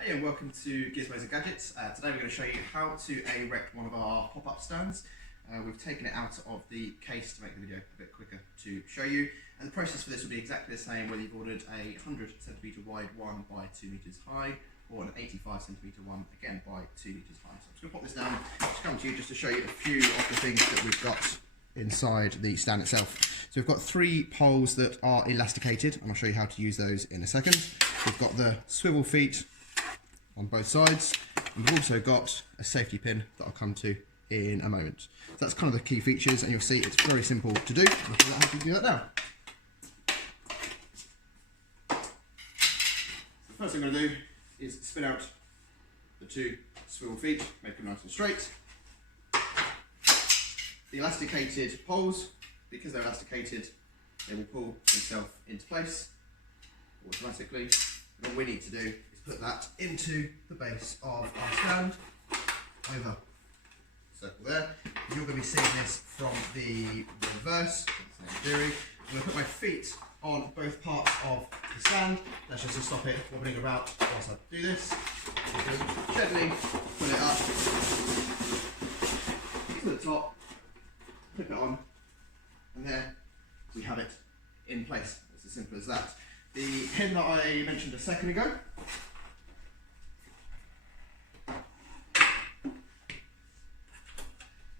Hi and welcome to Gizmos and Gadgets. Today we're going to show you how to erect one of our pop-up stands. We've taken it out of the case to make the video a bit quicker to show you, and the process for this will be exactly the same whether you've ordered a 100cm wide one by 2 meters high or an 85cm one again by 2 meters high. So I'm just going to pop this down, just come to you just to show you a few of the things that we've got inside the stand itself. So we've got 3 poles that are elasticated, and I'll show you how to use those in a second. We've got the swivel feet on both sides, and we've also got a safety pin that I'll come to in a moment. So that's kind of the key features, and you'll see it's very simple to do. I'll figure out how to do that now. So the first thing I'm going to do is spin out the 2 swivel feet, make them nice and straight. The elasticated poles, because they're elasticated, they will pull themselves into place automatically. And all we need to do is put that into the base of our stand, over circle there. You're going to be seeing this from the reverse, same theory. I'm going to put my feet on both parts of the stand. That's just to stop it wobbling about whilst I do this. Gently pull it up to the top, clip it on, and there we have it in place. It's as simple as that. The pin that I mentioned a second ago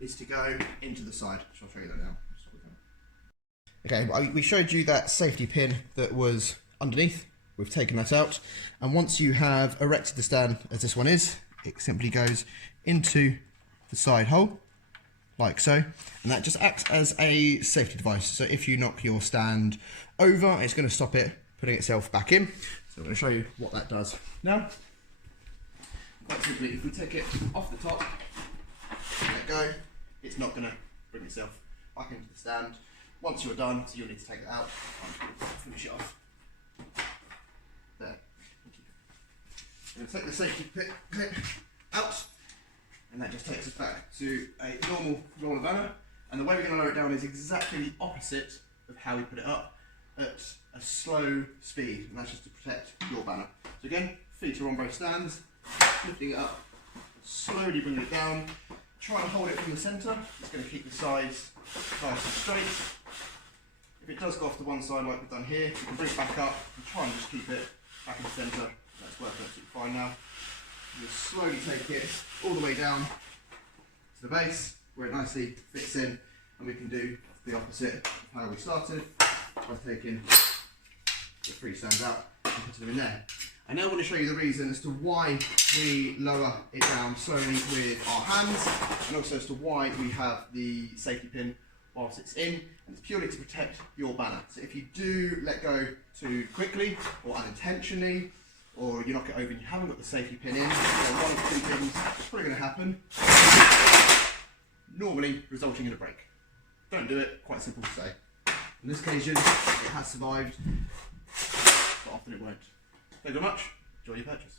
is to go into the side, which I'll show you that now. Okay, we showed you that safety pin that was underneath. We've taken that out, and once you have erected the stand as this one is, it simply goes into the side hole like so, and that just acts as a safety device. So if you knock your stand over, it's going to stop it putting itself back in. So I'm going to show you what that does now. Quite simply, if we take it off the top, let go, it's not going to bring itself back into the stand. Once you're done, so you'll need to take that out, finish it off. There. I'm going to take the safety clip out, and that just takes us back to a normal roller banner. And the way we're going to lower it down is exactly the opposite of how we put it up, at a slow speed, and that's just to protect your banner. So again, feet are on both stands, lifting it up, slowly bringing it down. Try and hold it from the centre. It's going to keep the sides nice and straight. If it does go off to one side like we've done here, you can bring it back up and try and just keep it back in the centre. That's working absolutely fine now. You just slowly take it all the way down to the base where it nicely fits in, and we can do the opposite of how we started by taking the 3 stands out and putting them in there. I now want to show you the reason as to why we lower it down slowly with our hands, and also as to why we have the safety pin whilst it's in, and it's purely to protect your banner. So if you do let go too quickly or unintentionally, or you knock it over and you haven't got the safety pin in, one of 2 things is probably going to happen, normally resulting in a break. Don't do it, quite simple to say. In this occasion, it has survived, but often it won't. Thank you very much. Enjoy your purchase.